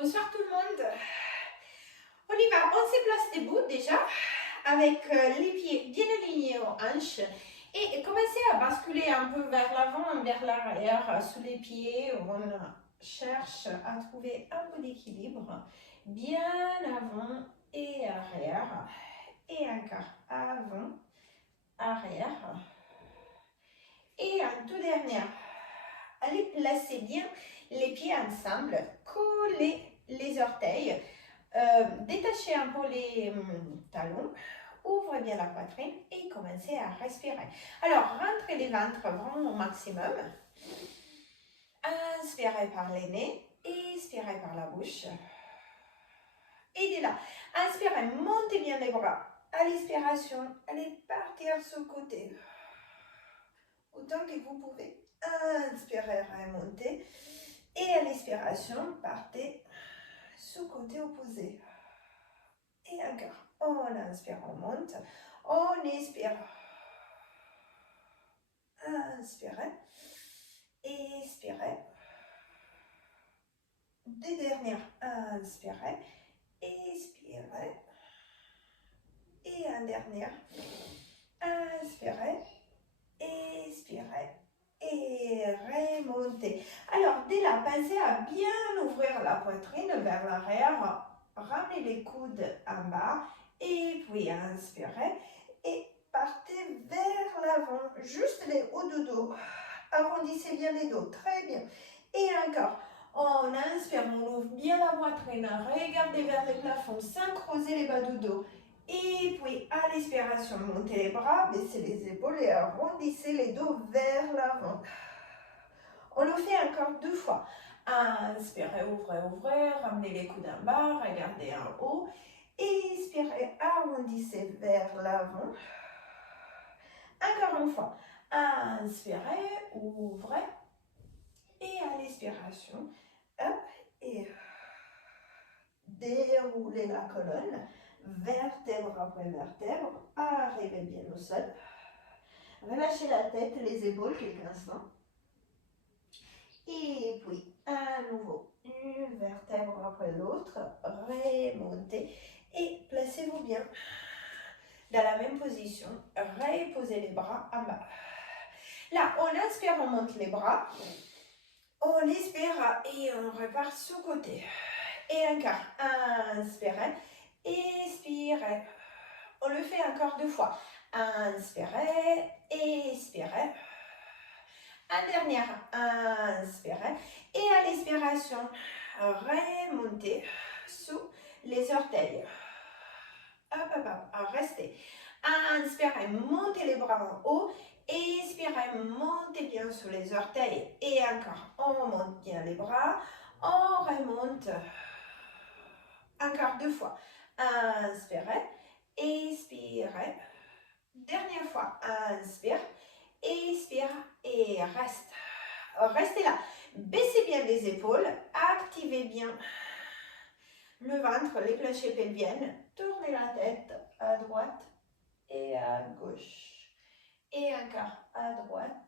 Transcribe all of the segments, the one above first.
Bonsoir tout le monde. On y va, on se place debout déjà avec les pieds bien alignés aux hanches et commencez à basculer un peu vers l'avant, vers l'arrière, sous les pieds. On cherche à trouver un peu d'équilibre, bien avant et arrière et encore avant, arrière et un tout dernier. Allez placer bien les pieds ensemble, collez les orteils, détachez un peu les talons, ouvrez bien la poitrine et commencez à respirer. Alors, rentrez les ventres vraiment au maximum. Inspirez par les nez, expirez par la bouche. Et de là, inspirez, montez bien les bras. À l'expiration, allez partir sur le côté. Autant que vous pouvez. Inspirez, remontez. Et à l'expiration, partez sous côté opposé. Et encore. On inspire, on monte. On expire. Inspirez. Expirez. Des dernières. Inspirez. Expirez. Et un dernier. Inspirez. Expirez. Et remontez. Alors, dès là, pensez à bien ouvrir la poitrine vers l'arrière. Ramenez les coudes en bas. Et puis, inspirez. Et partez vers l'avant. Juste les hauts de dos. Arrondissez bien les dos. Très bien. Et encore. On inspire, on ouvre bien la poitrine. Regardez vers les plafonds sans creuser les bas de dos. Et puis, à l'expiration, montez les bras, baissez les épaules et arrondissez les dos vers l'avant. On le fait encore 2 fois. Inspirez, ouvrez, ouvrez, ramenez les coudes en bas, regardez en haut. Expirez, arrondissez vers l'avant. Encore une fois. Inspirez, ouvrez. Et à l'expiration, hop, et déroulez la colonne. Vertèbre après vertèbre, arrivez bien au sol. Relâchez la tête, les épaules quelques instants. Et puis, à nouveau, une vertèbre après l'autre, remontez et placez-vous bien dans la même position. Reposez les bras en bas. Là, on inspire, on monte les bras. On expire et on repart sur le côté. Et encore, inspirez. Expirez. On le fait encore 2 fois. Inspirez, expirez. Un dernier, inspirez. Et à l'expiration, remontez sous les orteils. Hop, hop, hop. Restez. Inspirez, montez les bras en haut. Expirez, montez bien sous les orteils. Et encore, on monte bien les bras. On remonte. Encore 2 fois. Inspirez, expirez. Dernière fois. Inspire, expire et reste. Restez là. Baissez bien les épaules. Activez bien le ventre, les planchers pelviennes. Tournez la tête à droite et à gauche. Et encore à droite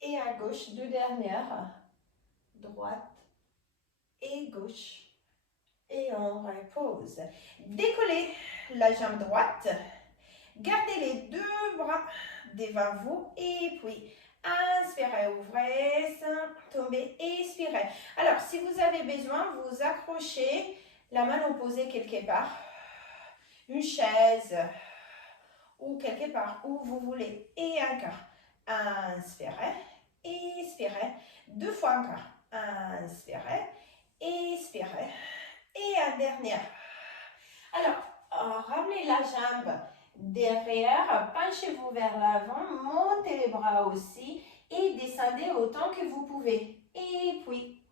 et à gauche. 2 dernières. Droite et gauche. Et on repose. Décollez la jambe droite. Gardez les 2 bras devant vous. Et puis, inspirez, ouvrez, tombez, expirez. Alors, si vous avez besoin, vous accrochez la main opposée quelque part. Une chaise ou quelque part où vous voulez. Et encore. Inspirez, expirez. 2 fois encore. Inspirez, expirez. Et un dernier. Alors, ramenez la jambe derrière, penchez-vous vers l'avant, montez les bras aussi et descendez autant que vous pouvez. Et puis,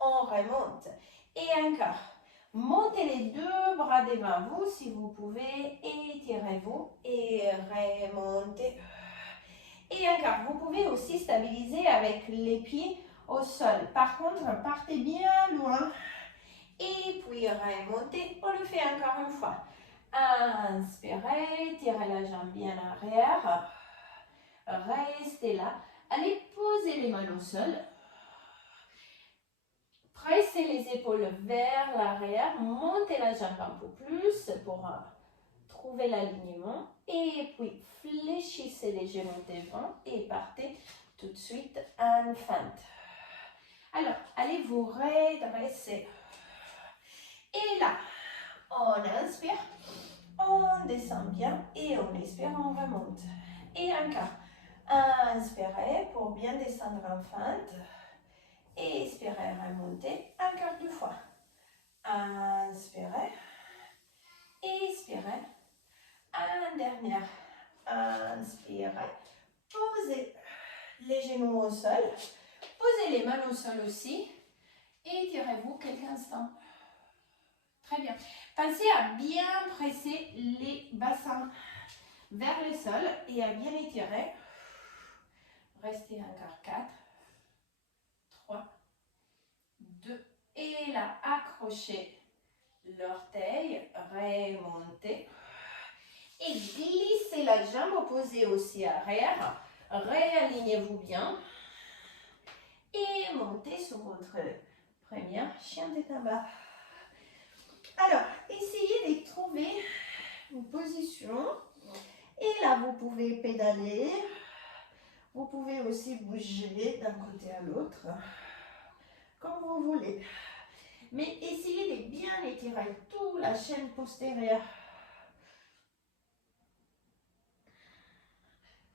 on remonte. Et encore. Montez les 2 bras devant vous si vous pouvez. Étirez-vous et remontez. Et encore. Vous pouvez aussi stabiliser avec les pieds au sol. Par contre, partez bien loin. Et puis remontez, on le fait encore une fois. Inspirez, tirez la jambe bien en arrière. Restez là. Allez poser les mains au sol. Pressez les épaules vers l'arrière, montez la jambe un peu plus pour trouver l'alignement. Et puis, fléchissez les genoux devant et partez tout de suite en feinte. Alors, allez vous redresser. Et là, on inspire, on descend bien et on expire, on remonte. Et encore, inspirez pour bien descendre en feinte. Expirez, remontez, encore 2 fois. Inspirez, expirez, en dernière. Inspirez, posez les genoux au sol, posez les mains au sol aussi, étirez-vous quelques instants. Très bien. Pensez à bien presser les bassins vers le sol et à bien étirer. Restez encore 4, 3, 2, et là, accrochez l'orteil, remontez. Et glissez la jambe opposée aussi arrière. Réalignez-vous bien. Et montez sur votre première chien de tabac. Alors, essayez de trouver une position. Et là, vous pouvez pédaler. Vous pouvez aussi bouger d'un côté à l'autre, comme vous voulez. Mais essayez de bien étirer toute la chaîne postérieure.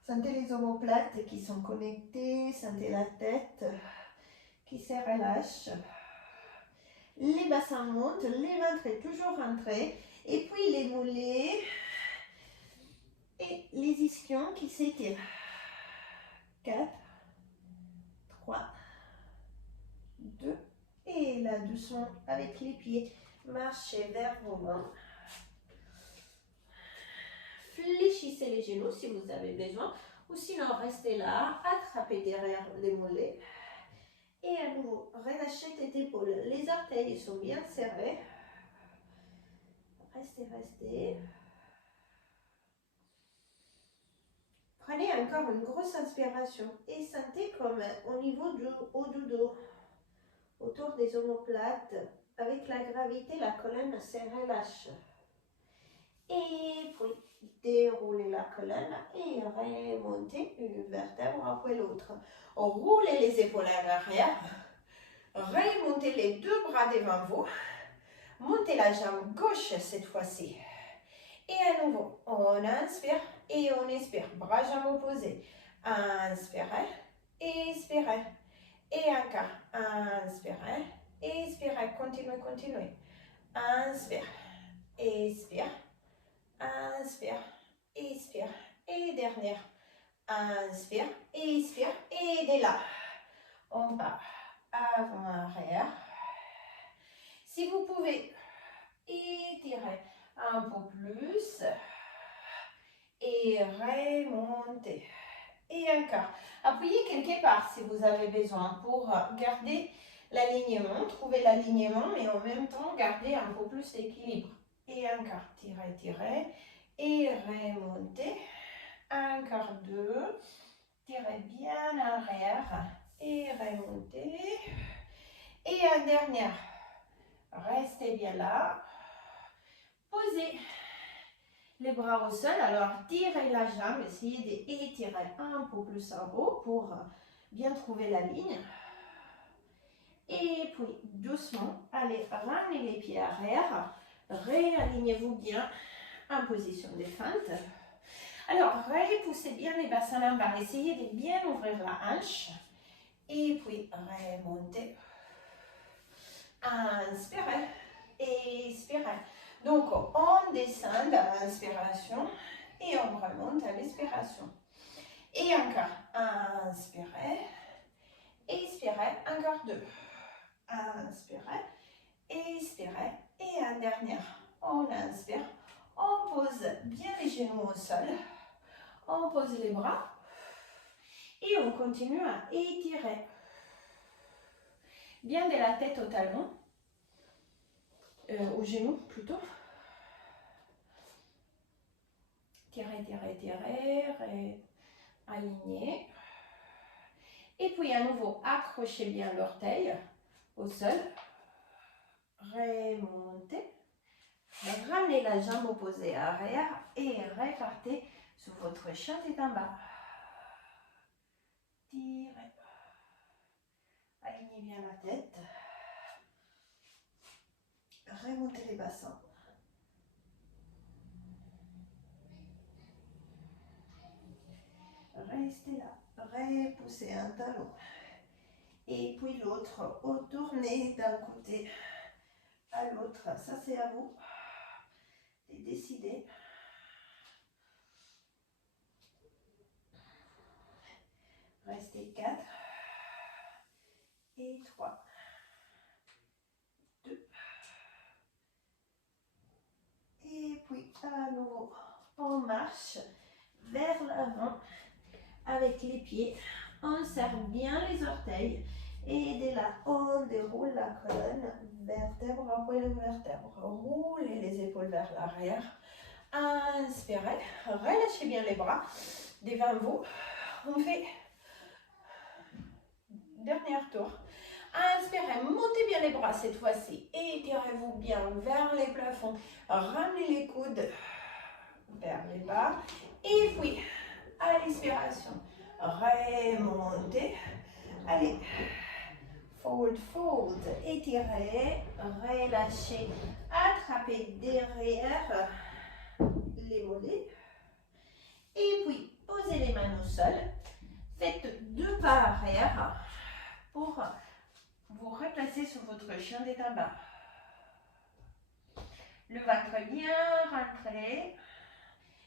Sentez les omoplates qui sont connectés, sentez la tête qui se relâche. Les bassins montent, les ventres toujours rentrés. Et puis les mollets et les ischions qui s'étirent. 4, 3, 2, et là doucement avec les pieds, marchez vers vos mains. Fléchissez les genoux si vous avez besoin, ou sinon restez là, attrapez derrière les mollets. Et à nouveau, relâchez tes épaules. Les orteils sont bien serrés. Restez, restez. Prenez encore une grosse inspiration et sentez comme au niveau du haut du dos, autour des omoplates, avec la gravité, la colonne se relâche. Et puis, déroulez la colonne et remontez une vertèbre après l'autre. Roulez les épaules en arrière. Remontez les 2 bras devant vous. Montez la jambe gauche cette fois-ci. Et à nouveau, on inspire et on expire. Bras, jambes opposés. Inspirez, expirez. Et encore. Inspirez, expirez. Continuez, continuez. Inspire, expire. Inspire, expire. Et dernière. Inspire, expire. Et de là, on part avant, arrière. Si vous pouvez étirer un peu plus et remonter. Et encore. Appuyez quelque part si vous avez besoin pour garder l'alignement, trouver l'alignement, mais en même temps garder un peu plus d'équilibre. Et encore, tirez, tirez et remontez. Encore 2. Tirez bien en arrière et remontez. Et en dernière, restez bien là. Posez les bras au sol. Alors, tirez la jambe. Essayez d'étirer un peu plus en haut pour bien trouver la ligne. Et puis, doucement, allez ramener les pieds arrière. Réalignez-vous bien en position de feinte. Alors, repoussez bien les bassins lombaires. Essayez de bien ouvrir la hanche. Et puis, remontez. Inspirez. Expirez. Donc, on descend à l'inspiration et on remonte à l'expiration. Et encore. Inspirez. Expirez. Encore 2. Inspirez. Expirez. Et en dernière, on inspire. On pose bien les genoux au sol. On pose les bras. Et on continue à étirer. Bien de la tête au talon. Aux genoux plutôt. Tirez, tirez, tirez. Alignez. Et puis à nouveau, accrochez bien l'orteil. au sol. Remontez. Ramenez la jambe opposée arrière et repartez sur votre chien tête en bas. Tirez. Alignez bien la tête. Remontez les bassins. Restez là. Repoussez un talon. Et puis l'autre. Retournez d'un côté à l'autre. Ça, c'est à vous de décider. Restez 4. Et 3. 2. Et puis à nouveau, on marche vers l'avant avec les pieds. On serre bien les orteils. Et de là, on déroule la colonne, vertèbre après vertèbre. Roulez les épaules vers l'arrière. Inspirez, relâchez bien les bras devant vous. On fait dernier tour. Inspirez, montez bien les bras cette fois-ci. Étirez-vous bien vers les plafonds. Ramenez les coudes vers les bas. Et puis, à l'expiration, remontez. Allez. Fold, fold, étirez, relâchez, attrapez derrière les mollets. Et puis, posez les mains au sol. Faites 2 pas arrière pour vous replacer sur votre chien tête en bas. Le ventre bien rentré.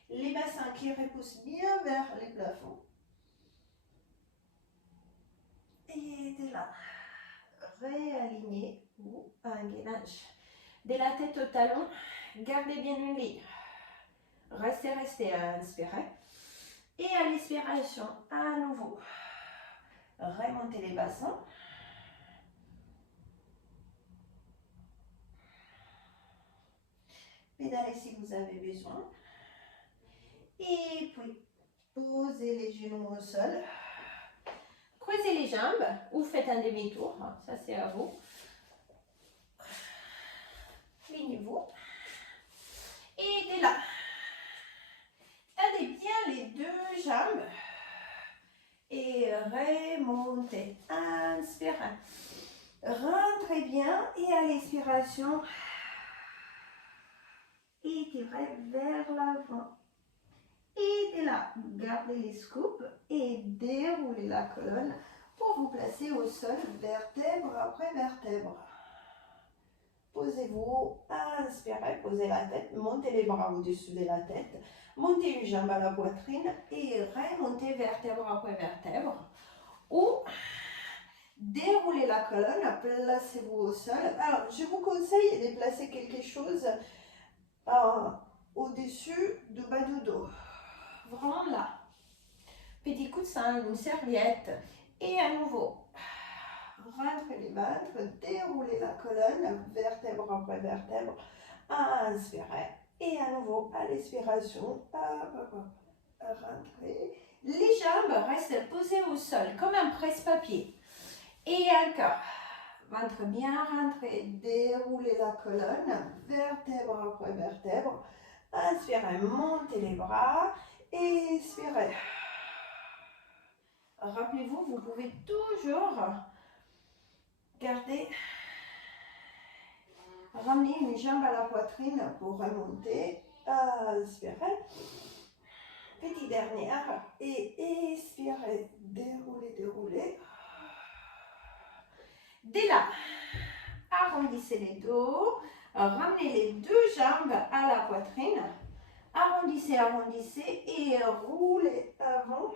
Les bassins qui repoussent bien vers les plafonds. Et de là. Réaligner ou un gainage. De la tête au talon, gardez bien une ligne. Restez, inspirez. Et à l'expiration, à nouveau, remontez les bassins. Pédalez si vous avez besoin. Et puis, posez les genoux au sol. Croisez les jambes ou faites un demi-tour. Ça, c'est à vous. Lignez-vous. Et de là, tendez bien les 2 jambes. Et remontez. Inspirez. Rentrez bien. Et à l'expiration, étirez vers l'avant. Et de là, gardez les scoops et déroulez la colonne pour vous placer au sol, vertèbre après vertèbre. Posez-vous, inspirez, posez la tête, montez les bras au-dessus de la tête, montez une jambe à la poitrine et remontez vertèbre après vertèbre. Ou déroulez la colonne, placez-vous au sol. Alors, je vous conseille de placer quelque chose au-dessus du bas du dos. Vraiment là. Petit coussin, une serviette. Et à nouveau, rentrez les ventres, déroulez la colonne, vertèbre après vertèbre. Inspirez. Et à nouveau, à l'expiration, rentrez. Les jambes restent posées au sol, comme un presse-papier. Et encore, ventre bien rentré, déroulez la colonne, vertèbre après vertèbre. Inspirez, montez les bras. Expirez. Rappelez-vous, vous pouvez toujours garder, ramener une jambe à la poitrine pour remonter. Inspirez. Petite dernière. Et expirez. Déroulez, déroulez. Dès là, arrondissez les dos. Ramenez les 2 jambes à la poitrine. Arrondissez, arrondissez et roulez avant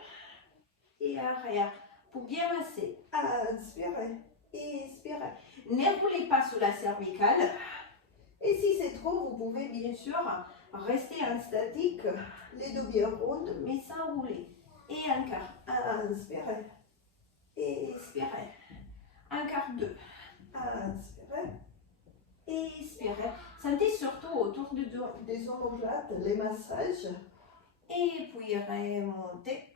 et arrière pour bien masser. Inspirez, expirez. Ne roulez pas sous la cervicale. Et si c'est trop, vous pouvez bien sûr rester en statique, les dos bien rondes, mais sans rouler. Et encore. Inspirez, expirez. Encore 2. Inspirez. Expirez. Sentez surtout autour des omoplates les massages. Et puis remontez.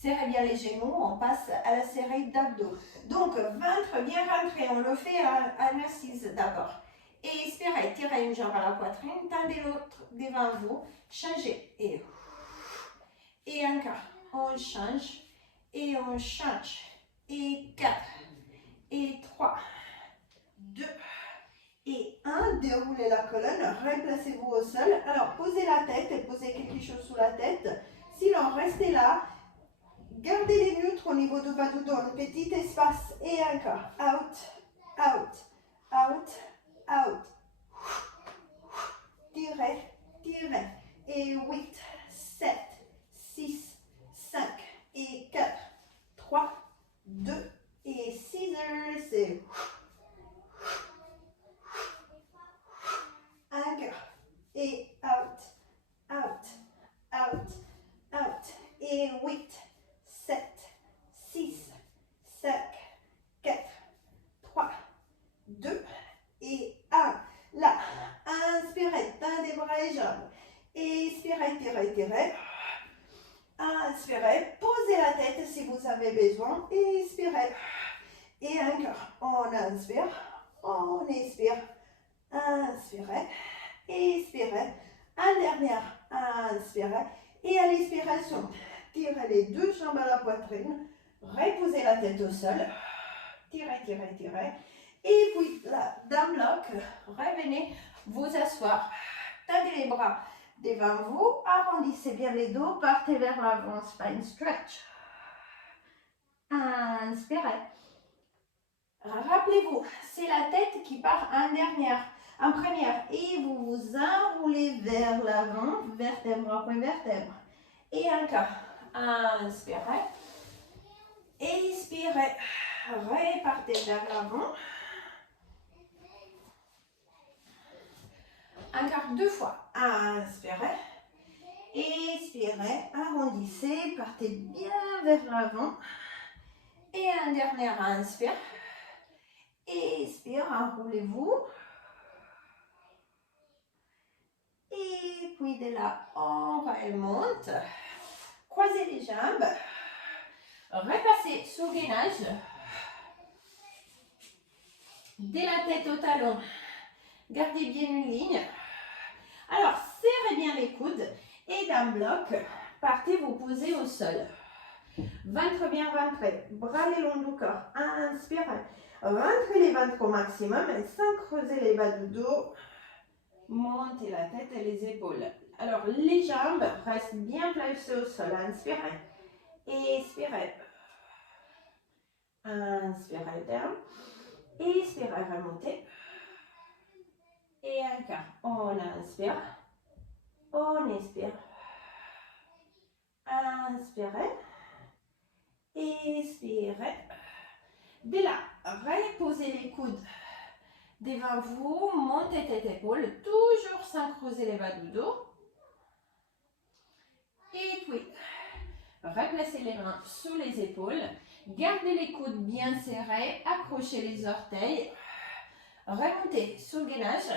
Serrez bien les genoux, on passe à la série d'abdos. Donc, ventre bien rentré, on le fait à l'assise d'abord. Et expirez, tirez une jambe à la poitrine, tendez l'autre devant vous, changez. Et encore, on change, et on change. Et 4, et 3, 2, et 1. Déroulez la colonne, replacez-vous au sol. Alors, posez la tête et posez quelque chose sous la tête. Sinon, restez là. Gardez les neutres au niveau du bas du dos, un petit espace. Et encore. Out, out, out, out. Tirez, tirez. Et 8, 7, 6, 5, et 4, 3, 2, et 6 heures. C'est encore. Et out, out, out, out. Et 8, 7, 6, 5, 4, 3, 2 et 1. Là, inspirez, tendez bras et jambes. Expirez, tirez, tirez. Inspirez, posez la tête si vous avez besoin. Expirez. Et encore, on inspire, on expire. Inspirez, expirez. Un dernier, inspirez. Et à l'expiration, tirez les deux jambes à la poitrine. Reposez la tête au sol. Tirez, tirez, tirez. Et puis là, d'un bloc, revenez vous asseoir. Tendez les bras devant vous. Arrondissez bien les dos. Partez vers l'avant. Spine stretch. Inspirez. Rappelez-vous, c'est la tête qui part en première. Et vous vous enroulez vers l'avant. Vertèbre après vertèbre. Et encore. Inspirez. Expirez. Repartez vers l'avant. Encore 2 fois. Inspirez. Expirez. Arrondissez. Partez bien vers l'avant. Et un dernier inspire. Expire. Enroulez-vous. Et puis de là, on remonte. Croisez les jambes. Repassez sous gainage. Dès la tête au talon. Gardez bien une ligne. Alors, serrez bien les coudes et d'un bloc, partez vous poser au sol. Ventre bien rentré, bras le long du corps. Inspirez. Rentrez les ventres au maximum et sans creuser les bas du dos. Montez la tête et les épaules. Alors, les jambes restent bien placées au sol. Inspirez. Expirez. Inspirez down. Expirez, remontez. Et encore, on inspire, on expire, inspirez, expirez. De là, reposez les coudes devant vous, montez tête épaule, toujours sans creuser les bas du dos. Et puis, replacez les mains sous les épaules, gardez les coudes bien serrés, accrochez les orteils. Remontez sous le gainage.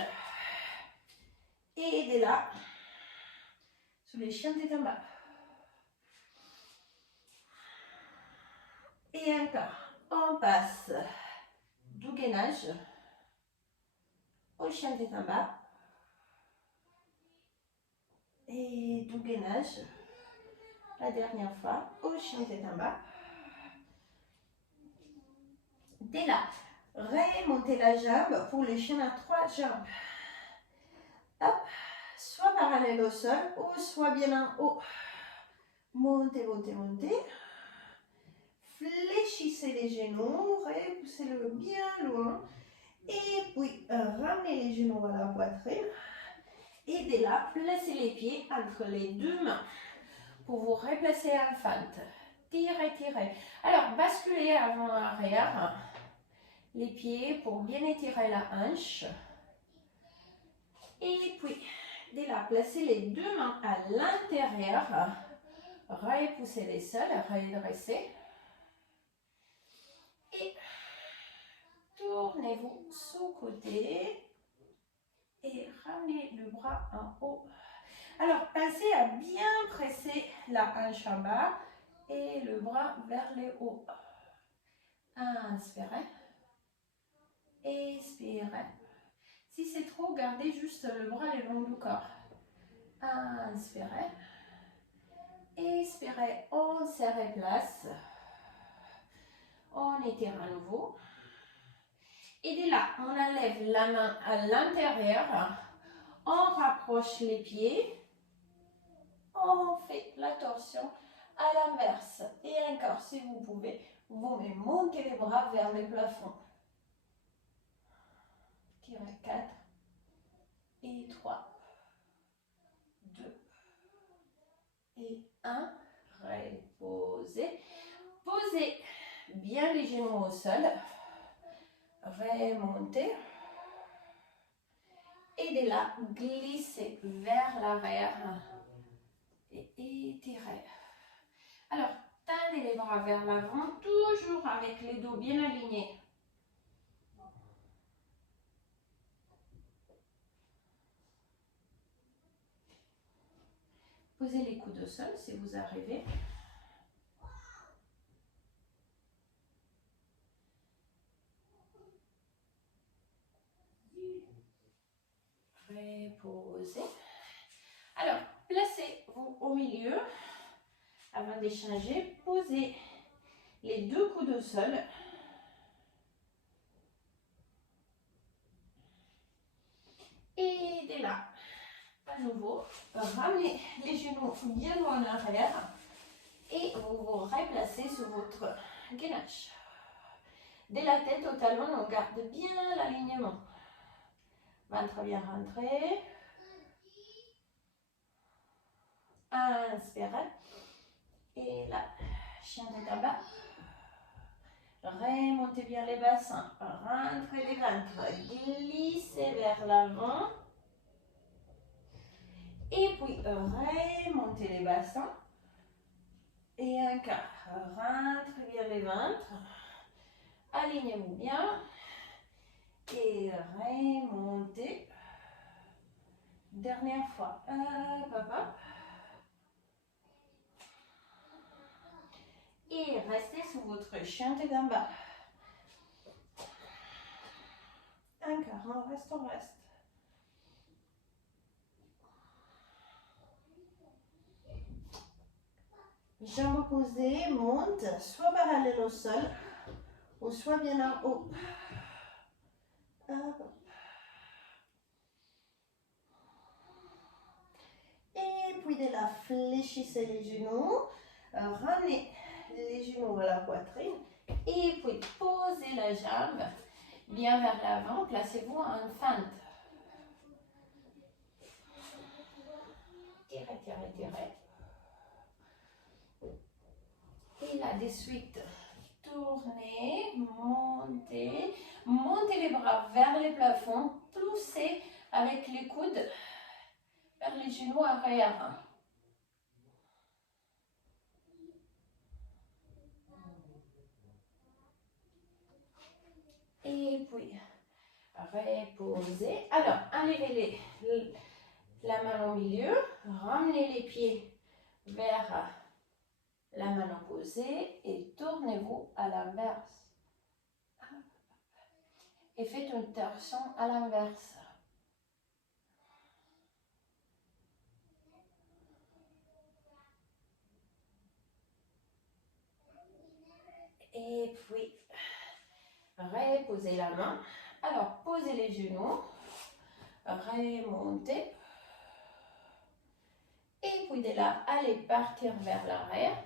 Et de là, sous les chiens de tête en bas. Et encore, on passe du gainage au chien de tête en bas. Et du gainage, la dernière fois, au chien de tête en bas. De là, remontez la jambe pour le chien à 3 jambes. Hop, soit parallèle au sol ou soit bien en haut. Montez, montez, montez. Fléchissez les genoux, repoussez-le bien loin. Et puis, ramenez les genoux à la poitrine. Et de là, placez les pieds entre les deux mains pour vous replacer en fente. Tirez, tirez. Alors, basculez avant-arrière les pieds pour bien étirer la hanche. Et puis, de là, placez les deux mains à l'intérieur. Repoussez les sols, redressez. Et tournez-vous sous côté. Et ramenez le bras en haut. Alors, pensez à bien presser la hanche en bas et le bras vers le haut. Inspirez. Expirez. Si c'est trop, gardez juste le bras le long du corps. Inspirez. Expirez. On se replace. On étire à nouveau. Et de là, on enlève la main à l'intérieur. On rapproche les pieds. On fait la torsion à l'inverse. Et encore, si vous pouvez, vous montez les bras vers le plafond. Tirez 4 et 3, 2 et 1. Reposez. Posez bien les genoux au sol. Remontez. Et de là, glissez vers l'arrière. Et étirez. Alors, tendez les bras vers l'avant, toujours avec les dos bien alignés. Posez les coudes au sol si vous arrivez. Reposez. Alors, placez-vous au milieu. Avant d'échanger, posez les deux coudes au sol. Et de là, à nouveau, ramenez les genoux bien loin en arrière et vous vous replacez sur votre gainage. De la tête au talon, on garde bien l'alignement. Ventre bien rentré. Inspirez. Et là, chien de tabac. Remontez bien les bassins. Rentrez les ventres. Glissez vers l'avant. Et puis, remontez les bassins. Et encore. Rentrez bien les ventres. Alignez-vous bien. Et remontez. Dernière fois. Hop, hop, hop. Et restez sous votre chien de gamba. Encore, on reste. Jambes posées, monte, soit parallèle au sol, ou soit bien en haut. Hop. Et puis de là, fléchissez les genoux, ramenez les genoux à la poitrine, et puis posez la jambe bien vers l'avant, placez-vous en fente. Tirez, tirez, tirez. Et là, de suite, tournez, montez, montez les bras vers le plafond, poussez avec les coudes vers les genoux arrière. Et puis, reposez. Alors, enlevez la main au milieu, ramenez les pieds vers la main opposée et tournez-vous à l'inverse. Et faites une torsion à l'inverse. Et puis, reposez la main. Alors, posez les genoux, remontez. Et puis de là, allez partir vers l'arrière.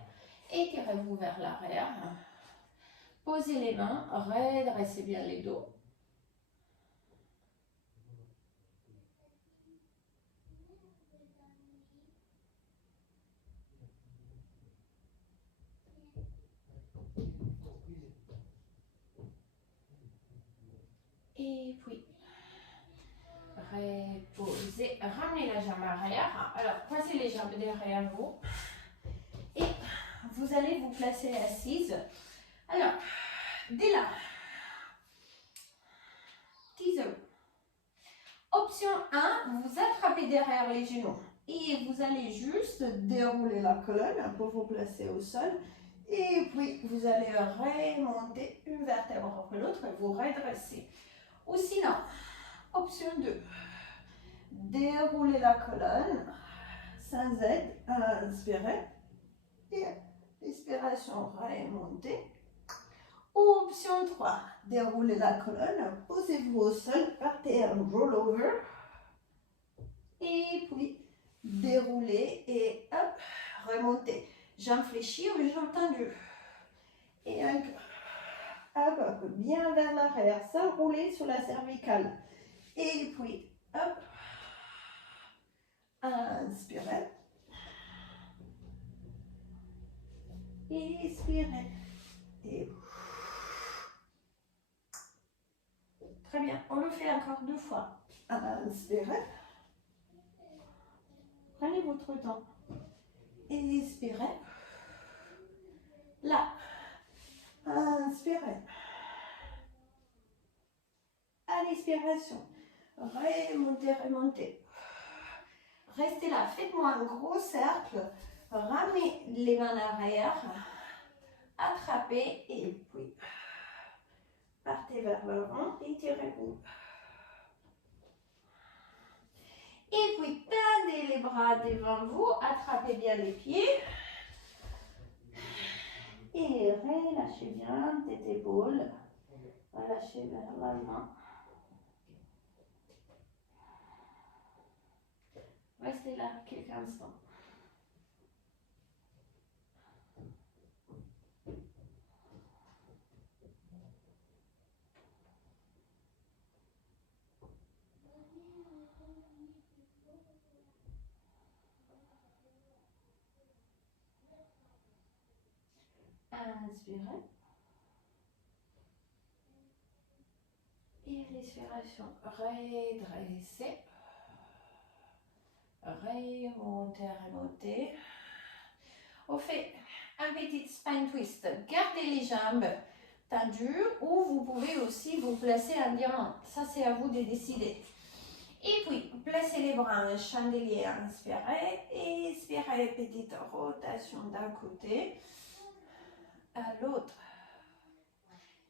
Étirez-vous vers l'arrière. Posez les mains, redressez bien les dos. Et puis, reposez, ramenez la jambe arrière. Alors, croisez les jambes derrière vous. Et vous allez vous placer assise. Alors, dès là, teaser. Option 1, vous attrapez derrière les genoux. Et vous allez juste dérouler la colonne pour vous placer au sol. Et puis, vous allez remonter une vertèbre après l'autre et vous redresser. Ou sinon, option 2, dérouler la colonne sans aide, inspirez. Et expiration, remontez. Option 3, déroulez la colonne, posez-vous au sol, partez en rollover. Et puis, déroulez et hop, remontez. Jambes fléchies ou jambes tendues. Et un cœur. Hop, bien vers l'arrière, sans rouler sur la cervicale. Et puis, hop, inspirez. Expirez. Et très bien, on le fait encore 2 fois. Inspirez. Prenez votre temps. Expirez. Là. Inspirez. À l'expiration, remontez, remontez. Restez là, faites-moi un gros cercle. Ramenez les mains en arrière. Attrapez et puis partez vers l'avant et tirez-vous. Et puis tendez les bras devant vous, attrapez bien les pieds. Et relâchez bien tête épaules. Relâchez vers l'avant. Restez là quelques instants. Inspirez. Et à l'expiration, redressez. Remontez, remontez. On fait un petit spine twist. Gardez les jambes tendues ou vous pouvez aussi vous placer en diamant. Ça, c'est à vous de décider. Et puis, placez les bras en chandelier. Inspirez. Expirez. Petite rotation d'un côté à l'autre.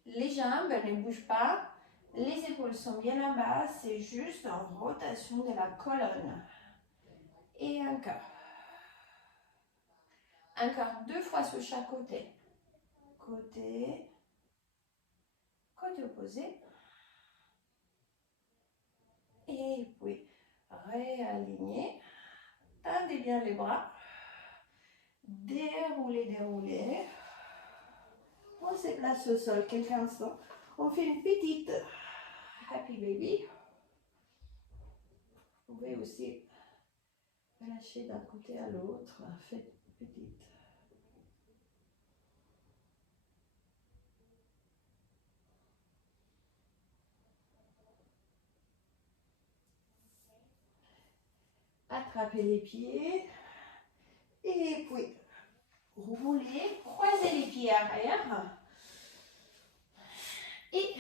Les jambes ne bougent pas. Les épaules sont bien en bas. C'est juste une rotation de la colonne. Et encore. Encore 2 fois sur chaque côté. Côté opposé. Et puis, réaligner. Tendez bien les bras. Déroulez, déroulez. On se place au sol quelques instants. On fait une petite happy baby. Vous pouvez aussi relâcher d'un côté à l'autre. Faites petite. Attrapez les pieds. Et puis, roulez. Croisez les pieds arrière. Et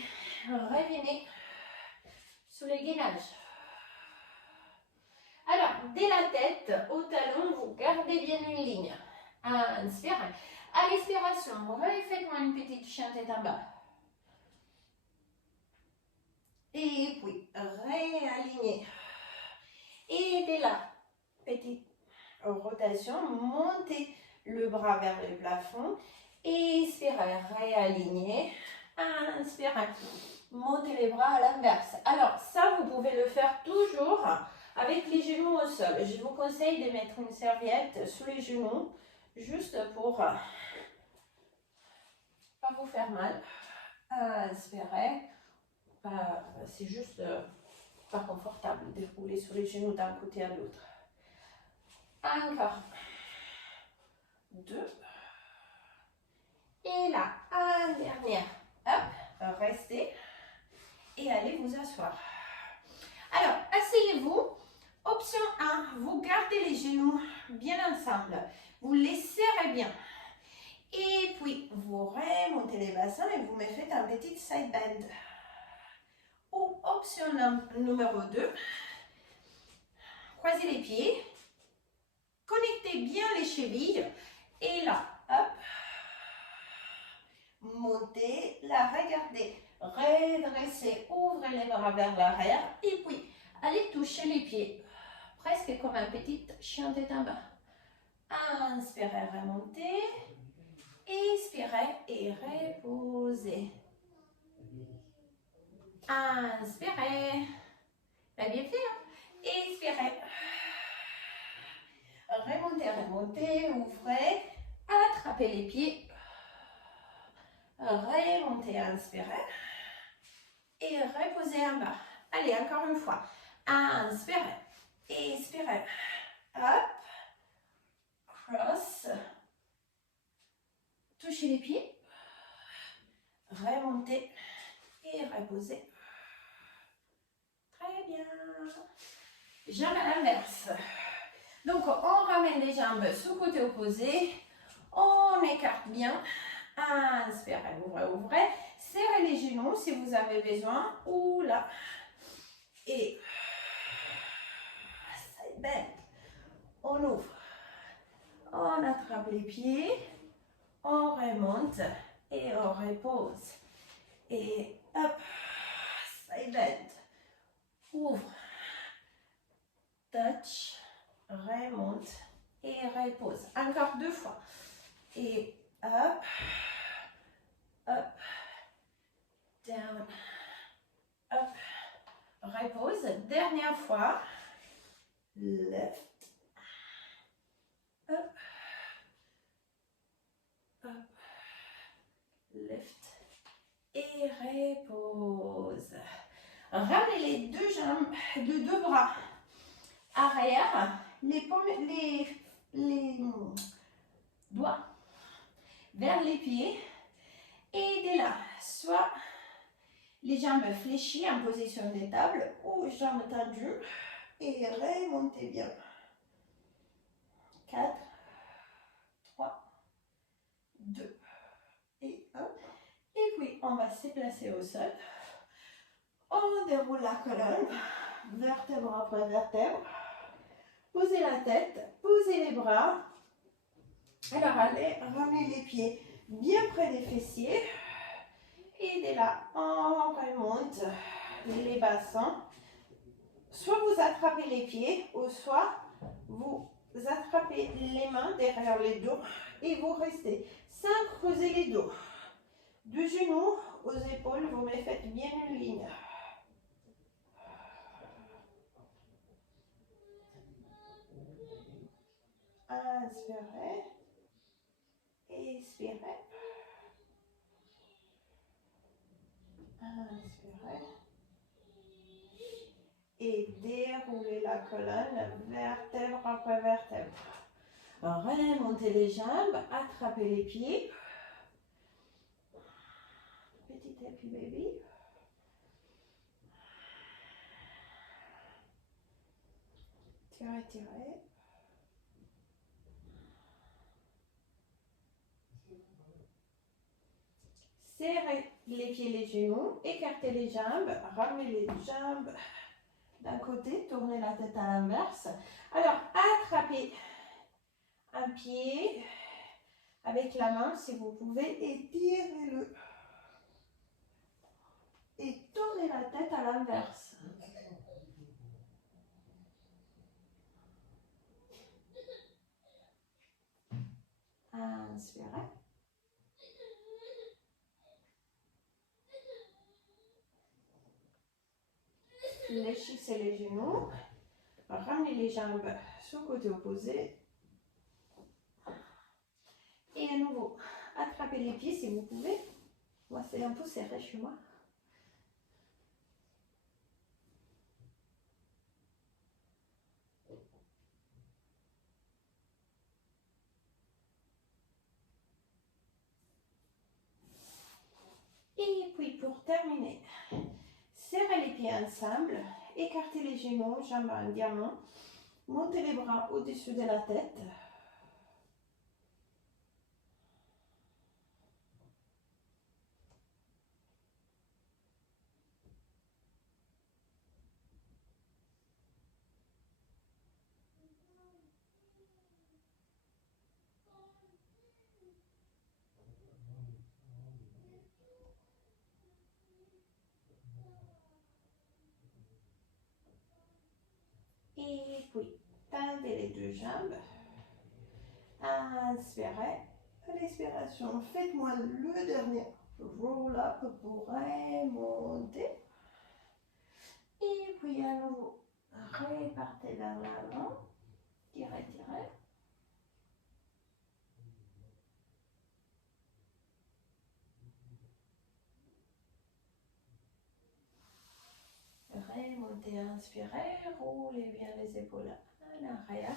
revenez sur les gainages. Alors, dès la tête au talon, vous gardez bien une ligne. Inspirez. À l'expiration, refaites-moi une petite chien tête en bas. Et puis, réalignez. Et dès là, petite rotation, montez le bras vers le plafond. Expirez, réalignez. Inspirez. Montez les bras à l'inverse. Alors, ça, vous pouvez le faire toujours avec les genoux au sol. Je vous conseille de mettre une serviette sous les genoux, juste pour pas vous faire mal. Inspirez. C'est juste pas confortable de rouler sur les genoux d'un côté à l'autre. Encore. 2. Et là, un dernier. Hop, restez. Et allez vous asseoir. Alors, asseyez-vous. Option 1, vous gardez les genoux bien ensemble. Vous les serrez bien. Et puis, vous remontez les bassins et vous me faites un petit side bend. Ou option numéro 2, croisez les pieds Connectez bien les chevilles. Et là, hop. Montez, la regardez. Redressez, ouvrez les bras vers l'arrière. Et puis, allez toucher les pieds. Presque comme un petit chien tête en bas. Inspirez, remontez. Expirez et reposez. Inspirez. T'as bien fait, hein? Expirez. Remontez, remontez, ouvrez. Attrapez les pieds. Remontez, inspirez. Et reposez en bas. Allez, encore une fois. Inspirez. Expirez. Hop. Cross. Touchez les pieds. Remontez. Et reposez. Très bien. Jambes à l'inverse. Donc, on ramène les jambes sous côté opposé. On écarte bien. Inspirez, ouvrez, ouvrez. Serrez les genoux si vous avez besoin. Oula. Et side bend. On ouvre. On attrape les pieds. On remonte. Et on repose. Et hop. Side bend. Ouvre. Touch. Remonte. Et repose. Encore 2 fois. Et up. Up. Down. Up. Repose. Dernière fois. Left. Up. Up. Left. Et repose. Ramenez les 2 jambes, les 2 bras arrière, les doigts vers les pieds. Aidez-la, soit les jambes fléchies en position de table ou jambes tendues et remontez bien. 4, 3, 2 et 1. Et puis on va se placer au sol. On déroule la colonne, vertèbre après vertèbre. Posez la tête, posez les bras. Alors allez, ramenez les pieds bien près des fessiers. Aidez-la, on remonte les bassins. Soit vous attrapez les pieds, ou soit vous attrapez les mains derrière les dos et vous restez sans creuser les dos. Du genou aux épaules, vous me faites bien une ligne. Inspirez, expirez. Inspirez. Et déroulez la colonne, vertèbre après vertèbre. Remontez les jambes, attrapez les pieds. Petit happy baby. Tirez, tirez. Serrez les pieds, les genoux, écartez les jambes, ramenez les jambes d'un côté, tournez la tête à l'inverse. Alors, attrapez un pied avec la main si vous pouvez et tirez-le. Et tournez la tête à l'inverse. Inspirez. Fléchissez les genoux. Ramenez les jambes sur le côté opposé. Et à nouveau, attrapez les pieds si vous pouvez. Moi, c'est un peu serré chez moi. Et puis, pour terminer, serrez les pieds ensemble, écartez les genoux, jambes en diamant, montez les bras au-dessus de la tête. puis tendez les deux jambes. Inspirez. À l'expiration, faites-moi le dernier roll up pour remonter. Et puis à nouveau, repartez vers l'avant. Tirez, tirez. Remontez, inspirez, roulez bien les épaules en arrière.